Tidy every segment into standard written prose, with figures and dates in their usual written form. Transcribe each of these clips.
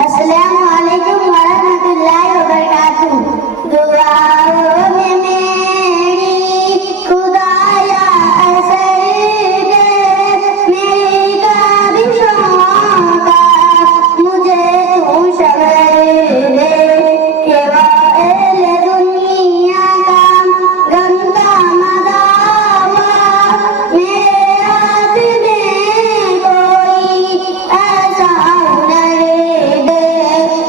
अस्सलामुअलैकुम वरहमतुल्लाहि वबरकातुहू। दुआओं में मेरी खुदाया असर दे, मेरी काबिशों का मुझे तू शबर दे, के वाइल दुनिया का गंदा मदावा मेरे हाथ में कोई ऐसा हुनर दे।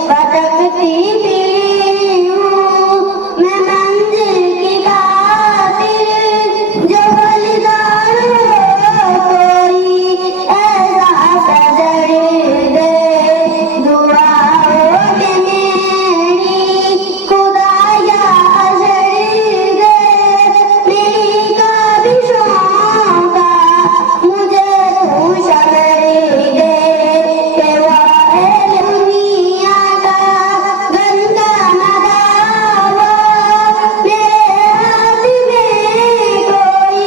भटकती फिरी हूँ मैं मंजिल की खातिर, जो बलिदान हो कोई ऐसा सजर दे। दुआओं में मेरी खुदाया असर दे, मेरी काबिशों का मुझे तू शबर दे, के वाइल दुनिया का गंदा मदावा मेरे हाथ में कोई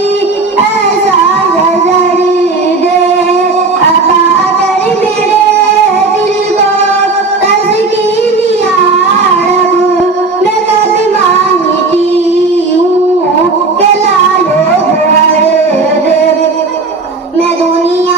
ऐसा नजर दे। अता कर मेरे दिल को तस्कीन या रब, मैं कब मांगती हूँ के लालो भर दे। मैं दुनिया